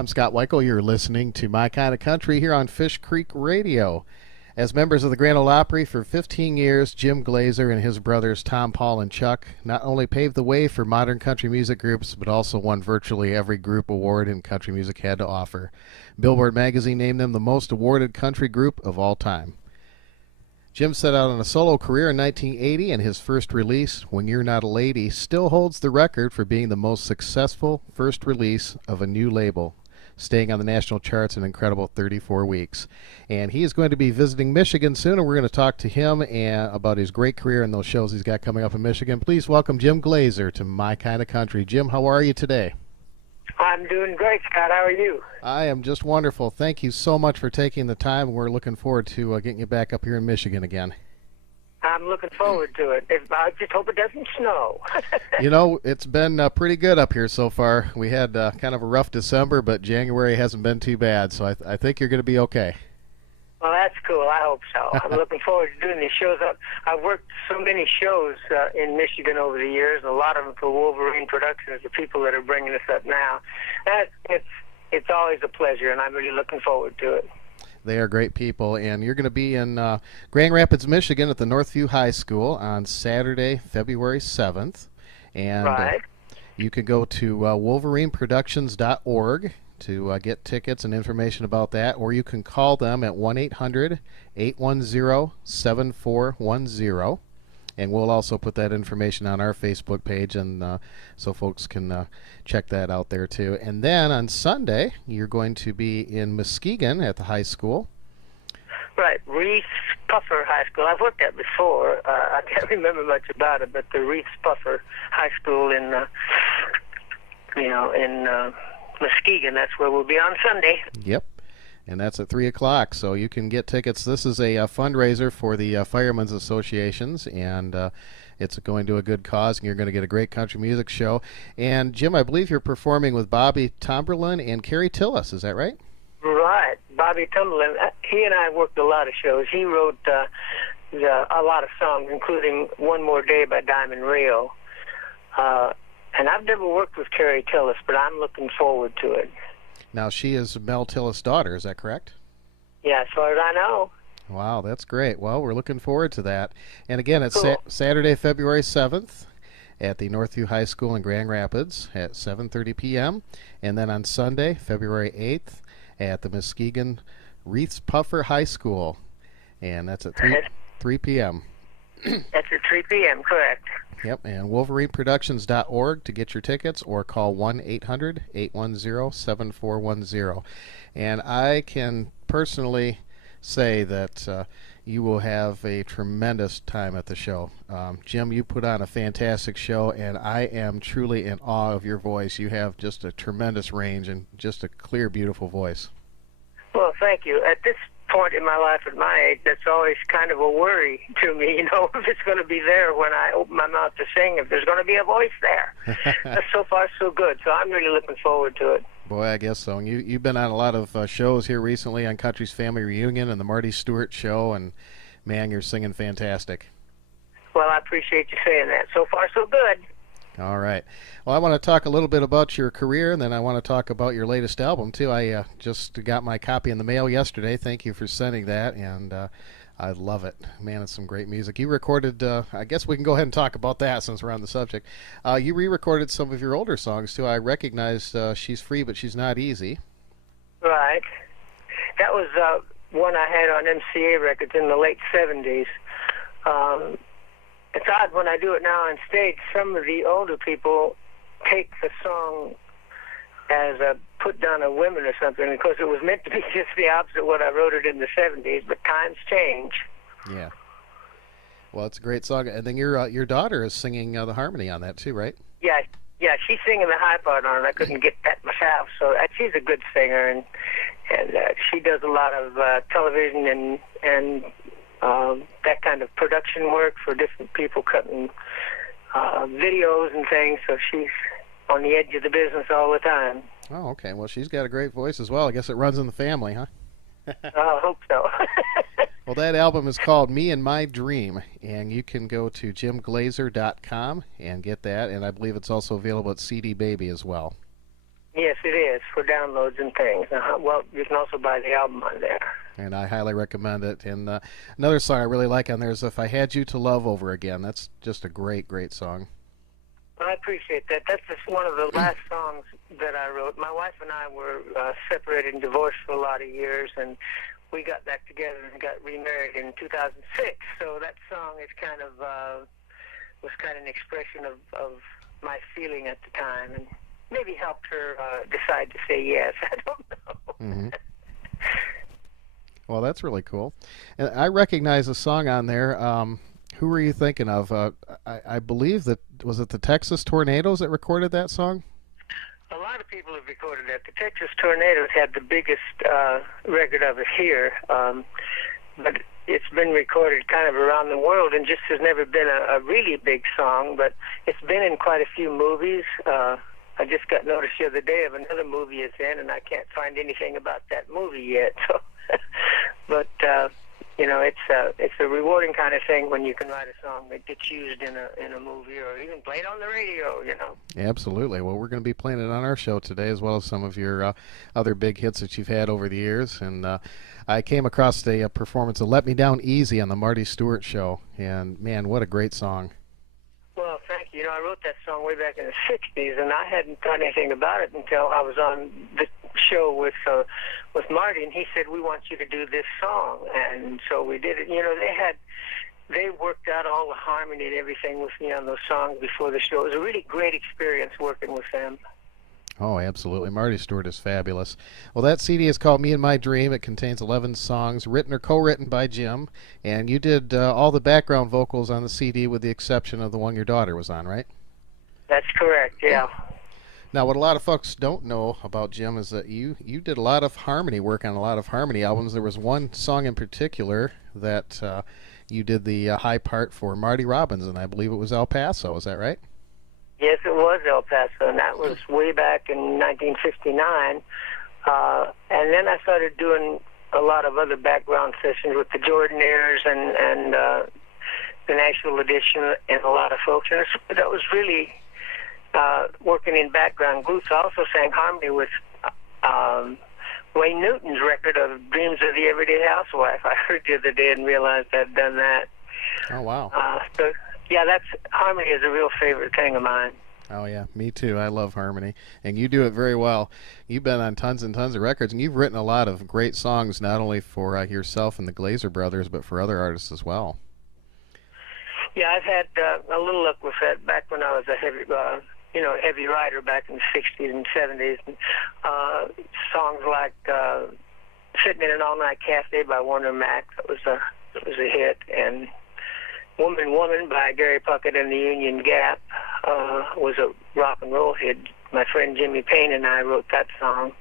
I'm Scott Wikle. You're listening to My Kind of Country here on Fish Creek Radio. As members of the Grand Ole Opry for 15 years, Jim Glaser and his brothers Tom, Paul, and Chuck not only paved the way for modern country music groups, but also won virtually every group award in country music had to offer. Billboard magazine named them the most awarded country group of all time. Jim set out on a solo career in 1980, and his first release, When You're Not a Lady, still holds the record for being the most successful first release of a new label, staying on the national charts an incredible 34 weeks. And he is going to be visiting Michigan soon, and we're going to talk to him about his great career and those shows he's got coming up in Michigan. Please welcome Jim Glaser to My Kind of Country. Jim, how are you today? I'm doing great, Scott. How are you? I am just wonderful. Thank you so much for taking the time. We're looking forward to getting you back up here in Michigan again. I'm looking forward to it. I just hope it doesn't snow. You know, it's been pretty good up here so far. We had kind of a rough December, but January hasn't been too bad, so I think you're going to be okay. Well, that's cool. I hope so. I'm looking forward to doing these shows. I've worked so many shows in Michigan over the years, a lot of them for Wolverine Productions, the people that are bringing us up now. It's always a pleasure, and I'm really looking forward to it. They are great people, and you're going to be in Grand Rapids, Michigan at the Northview High School on Saturday, February 7th. And right. You can go to wolverineproductions.org to get tickets and information about that, or you can call them at 1-800-810-7410. And we'll also put that information on our Facebook page, and so folks can check that out there too. And then on Sunday, you're going to be in Muskegon at the high school. Right, Reese Puffer High School. I've worked at before. I can't remember much about it, but the Reese Puffer High School in Muskegon. That's where we'll be on Sunday. Yep. And that's at 3 o'clock, so you can get tickets. This is a fundraiser for the Firemen's Associations, and it's going to a good cause, and you're going to get a great country music show. And, Jim, I believe you're performing with Bobby Tomberlin and Carrie Tillis. Is that right? Right. Bobby Tomberlin, he and I worked a lot of shows. He wrote a lot of songs, including One More Day by Diamond Rio. And I've never worked with Carrie Tillis, but I'm looking forward to it. Now, she is Mel Tillis' daughter, is that correct? Yeah, as far as I know. Wow, that's great. Well, we're looking forward to that. And again, it's cool. Saturday, February 7th at the Northview High School in Grand Rapids at 7:30 p.m. And then on Sunday, February 8th at the Muskegon Reese Puffer High School. And that's at 3 p.m. That's at 3 p.m., correct. Yep, and wolverineproductions.org to get your tickets, or call 1-800-810-7410. And I can personally say that you will have a tremendous time at the show. Jim, you put on a fantastic show, and I am truly in awe of your voice. You have just a tremendous range and just a clear, beautiful voice. Well, thank you. At this point in my life at my age, that's always kind of a worry to me, if it's going to be there when I open my mouth to sing, if there's going to be a voice there. That's so far so good, so I'm really looking forward to it. Boy, I guess so. And you've been on a lot of shows here recently on Country's Family Reunion and the Marty Stewart Show, and man, you're singing fantastic. Well, I appreciate you saying that. So far so good. All right. Well, I want to talk a little bit about your career, and then I want to talk about your latest album, too. I just got my copy in the mail yesterday. Thank you for sending that, and I love it. Man, it's some great music. You recorded, I guess we can go ahead and talk about that since we're on the subject. You re-recorded some of your older songs, too. I recognized She's Free, But She's Not Easy. Right. That was one I had on MCA Records in the late 70s. It's odd when I do it now on stage, some of the older people take the song as a put down of women or something, because it was meant to be just the opposite of what I wrote it in the 70s, but times change. Yeah. Well, it's a great song. And then your daughter is singing the harmony on that too, right? Yeah, she's singing the high part on it. I couldn't get that myself, so she's a good singer, and she does a lot of television and that kind of production work for different people, cutting videos and things, so she's on the edge of the business all the time. Oh, okay. Well, she's got a great voice as well. I guess it runs in the family, huh? I hope so. Well, that album is called Me and My Dream, and you can go to jimglaser.com and get that, and I believe it's also available at CD Baby as well. Yes, it is, for downloads and things. Well, you can also buy the album on there. And I highly recommend it. And another song I really like on there is If I Had You to Love Over Again. That's just a great, great song. Well, I appreciate that. That's just one of the last songs that I wrote. My wife and I were separated and divorced for a lot of years, and we got back together and got remarried in 2006. So that song is kind of was kind of an expression of my feeling at the time, and maybe helped her decide to say yes. I don't know. Mm-hmm. Well, that's really cool. And I recognize a song on there. Who were you thinking of? I believe that, was it the Texas Tornadoes that recorded that song? A lot of people have recorded that. The Texas Tornadoes had the biggest record of it here, but it's been recorded kind of around the world and just has never been a really big song, but it's been in quite a few movies. I just got notice the other day of another movie it's in, and I can't find anything about that movie yet. So, but you know, it's a rewarding kind of thing when you can write a song that gets used in a movie or even played on the radio. You know. Absolutely. Well, we're going to be playing it on our show today, as well as some of your other big hits that you've had over the years. And I came across a performance of "Let Me Down Easy" on the Marty Stewart Show, and man, what a great song! Well, thank you. You know, I wrote that song way back in the '60s, and I hadn't thought anything about it until I was on the show with Marty, and he said, "We want you to do this song," and so we did it. You know, they worked out all the harmony and everything with me on those songs before the show. It was a really great experience working with them. Oh, absolutely. Marty Stewart is fabulous. Well, that CD is called Me and My Dream. It contains 11 songs, written or co-written by Jim. And you did all the background vocals on the CD with the exception of the one your daughter was on, right? That's correct, yeah. Now, what a lot of folks don't know about Jim is that you did a lot of harmony work on a lot of harmony albums. There was one song in particular that you did the high part for Marty Robbins, and I believe it was El Paso. Is that right? Yes, it was El Paso, and that was way back in 1959. And then I started doing a lot of other background sessions with the Jordanaires and the National Edition and a lot of folks. And that was really working in background groups. I also sang harmony with Wayne Newton's record of Dreams of the Everyday Housewife. I heard the other day and realized I'd done that. Oh, wow. So, yeah, harmony is a real favorite thing of mine. Oh, yeah, me too. I love harmony, and you do it very well. You've been on tons and tons of records, and you've written a lot of great songs, not only for yourself and the Glaser brothers, but for other artists as well. Yeah, I've had a little luck with that back when I was a heavy writer back in the 60s and 70s. And, songs like Sitting in an All-Night Cafe by Warner Mac, that was a hit, and Woman, Woman by Gary Puckett and the Union Gap was a rock and roll hit. My friend Jimmy Payne and I wrote that song.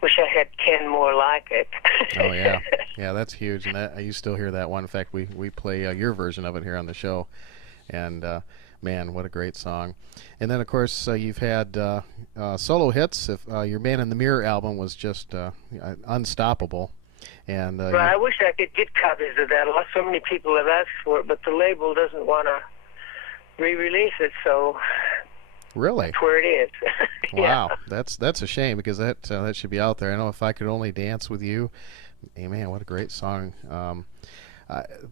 Wish I had 10 more like it. Oh, yeah. Yeah, that's huge. And you still hear that one. In fact, we play your version of it here on the show. And, man, what a great song. And then, of course, you've had solo hits. Your Man in the Mirror album was just unstoppable. And well, I wish I could get copies of that. So many people have asked for it, but the label doesn't want to re-release it, so really, that's where it is. Yeah. Wow, that's a shame, because that should be out there. I know If I Could Only Dance with You. Hey, man, what a great song.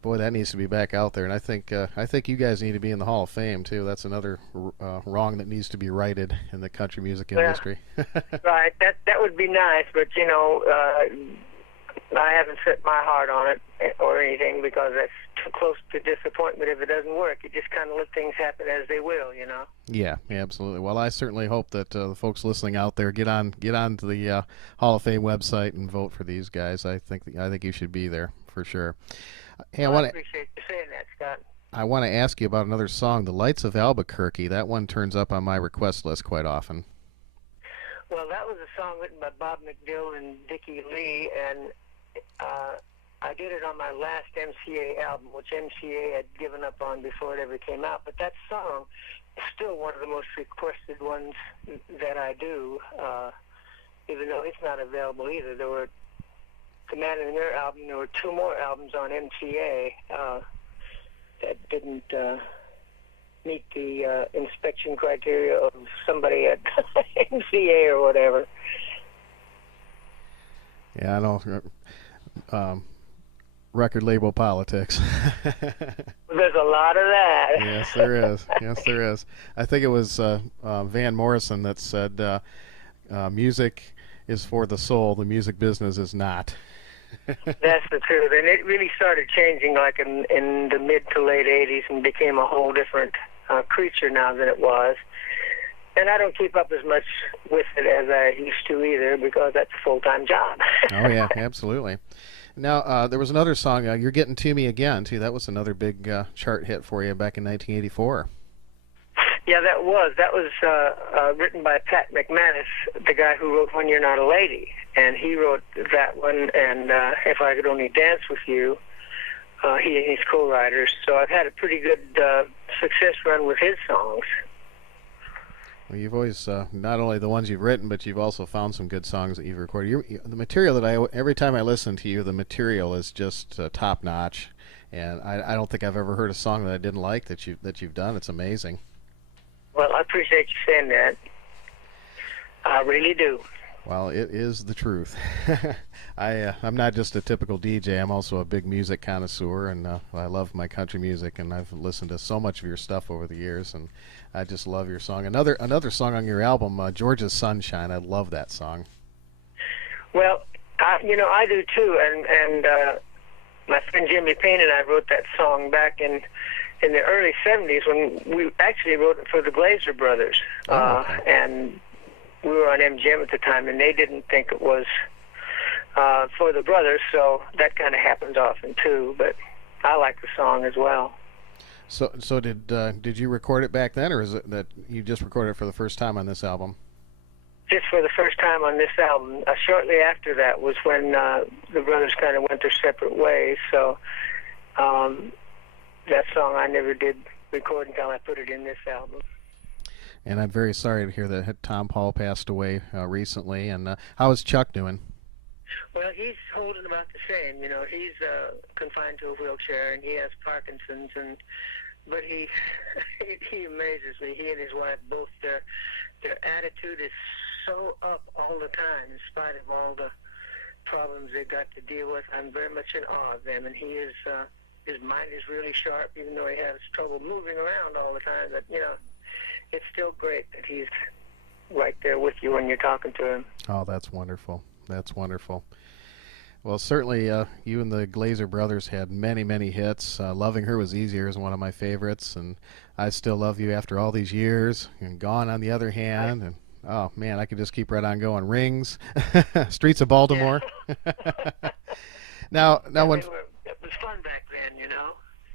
Boy, that needs to be back out there, and I think you guys need to be in the Hall of Fame too. That's another wrong that needs to be righted in the country music industry. Right, that would be nice, but you know, I haven't set my heart on it or anything, because that's too close to disappointment if it doesn't work. You just kind of let things happen as they will, you know. Yeah, absolutely. Well, I certainly hope that the folks listening out there get on to the Hall of Fame website and vote for these guys. I think you should be there for sure. Hey, I appreciate you saying that, Scott. I want to ask you about another song, "The Lights of Albuquerque." That one turns up on my request list quite often. Well, that was a song written by Bob McDill and Dickie Lee, and I did it on my last MCA album, which MCA had given up on before it ever came out. But that song is still one of the most requested ones that I do, even though it's not available either. There were the Man in the Mirror album. There were 2 more albums on MCA that didn't meet the inspection criteria of somebody at MCA or whatever. Yeah, I know. Record label politics. There's a lot of that. Yes, there is. Yes, there is. I think it was Van Morrison that said, music is for the soul, the music business is not. That's the truth. And it really started changing like in the mid to late 80s and became a whole different creature now than it was. And I don't keep up as much with it as I used to either, because that's a full-time job. Oh, yeah, absolutely. Now, there was another song, You're Getting To Me Again, too. That was another big chart hit for you back in 1984. Yeah, that was. That was written by Pat McManus, the guy who wrote When You're Not a Lady. And he wrote that one, and If I Could Only Dance With You, he and his co-writers. So I've had a pretty good success run with his songs. Well, you've always, not only the ones you've written, but you've also found some good songs that you've recorded. The material that every time I listen to you, the material is just top-notch. And I don't think I've ever heard a song that I didn't like that you've done. It's amazing. Well, I appreciate you saying that. I really do. Well, it is the truth. I'm not just a typical DJ. I'm also a big music connoisseur, and I love my country music, and I've listened to so much of your stuff over the years, and I just love your song. Another song on your album, Georgia's Sunshine. I love that song. Well, I do too, and my friend Jimmy Payne and I wrote that song back in the early 70s when we actually wrote it for the Glaser brothers. Okay. And we were on MGM at the time, and they didn't think it was for the brothers, so that kind of happens often too. But I like the song as well. So did you record it back then, or is it that you just recorded it for the first time on this album? Just for the first time on this album. Shortly after that was when the brothers kind of went their separate ways. So that song I never did record until I put it in this album. And I'm very sorry to hear that Tom Paul passed away recently. And how is Chuck doing? Well, he's holding about the same. He's confined to a wheelchair, and he has Parkinson's. But he amazes me. He and his wife both, their attitude is so up all the time, in spite of all the problems they've got to deal with. I'm very much in awe of them, and he is. His mind is really sharp, even though he has trouble moving around all the time. But it's still great that he's right there with you when you're talking to him. Oh, that's wonderful. That's wonderful. Well, certainly you and the Glaser brothers had many, many hits. Loving Her Was Easier is one of my favorites, and I Still Love You After All These Years, and Gone on the Other Hand, and oh man, I could just keep right on going. Rings, Streets of Baltimore. Yeah. Now when it was fun back then,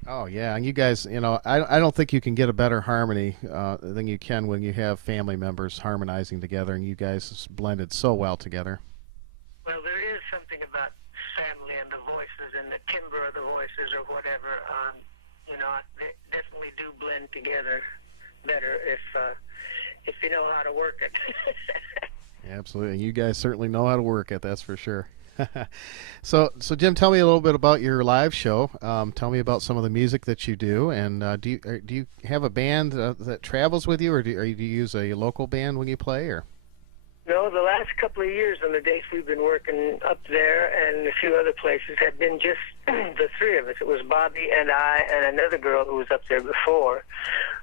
Oh yeah, and you guys, I don't think you can get a better harmony than you can when you have family members harmonizing together, and you guys blended so well together. Well, there is something about family and the voices and the timbre of the voices or whatever. They definitely do blend together better if you know how to work it. Absolutely, you guys certainly know how to work it. That's for sure. So Jim, tell me a little bit about your live show. Tell me about some of the music that you do, and do you have a band that travels with you, or do you use a local band when you play, or? No, the last couple of years on the dates we've been working up there and a few other places have been just the three of us. It was Bobby and I and another girl who was up there before,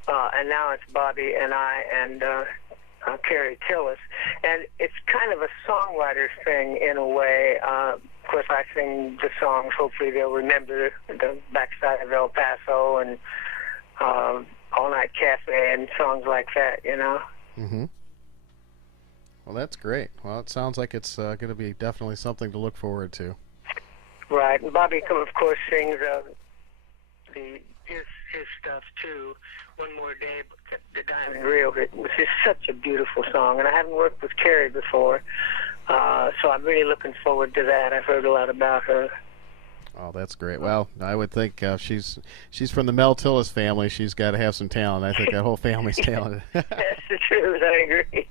and now it's Bobby and I and Carrie Tillis, and it's kind of a songwriter thing in a way. Of course, I sing the songs. Hopefully, they'll remember the Backside of El Paso and All Night Cafe and songs like that. Mm-hmm. Well, that's great. Well, it sounds like it's going to be definitely something to look forward to. Right, and Bobby, of course, sings his stuff too. One More Day, the Diamond Rio, which is such a beautiful song, and I haven't worked with Carrie before, so I'm really looking forward to that. I've heard a lot about her. Oh, that's great. Well, I would think she's from the Mel Tillis family. She's got to have some talent. I think that whole family's talented. That's the truth. I agree.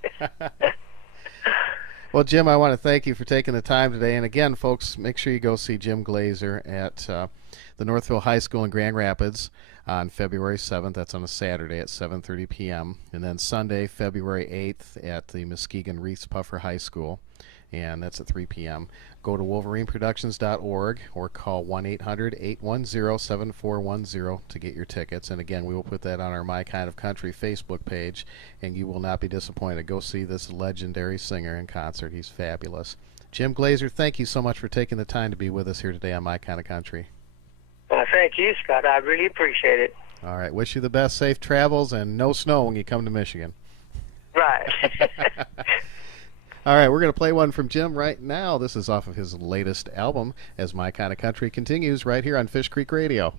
Well, Jim, I want to thank you for taking the time today. And again, folks, make sure you go see Jim Glaser at the Northville High School in Grand Rapids on February 7th. That's on a Saturday at 7:30 p.m. And then Sunday, February 8th at the Muskegon Reese Puffer High School, and that's at 3 p.m. Go to WolverineProductions.org or call 1-800-810-7410 to get your tickets. And again, we will put that on our My Kind of Country Facebook page, and you will not be disappointed. Go see this legendary singer in concert. He's fabulous. Jim Glaser, thank you so much for taking the time to be with us here today on My Kind of Country. Thank you, Scott. I really appreciate it. All right. Wish you the best, safe travels, and no snow when you come to Michigan. Right. All right, we're going to play one from Jim right now. This is off of his latest album as My Kind of Country continues right here on Fish Creek Radio.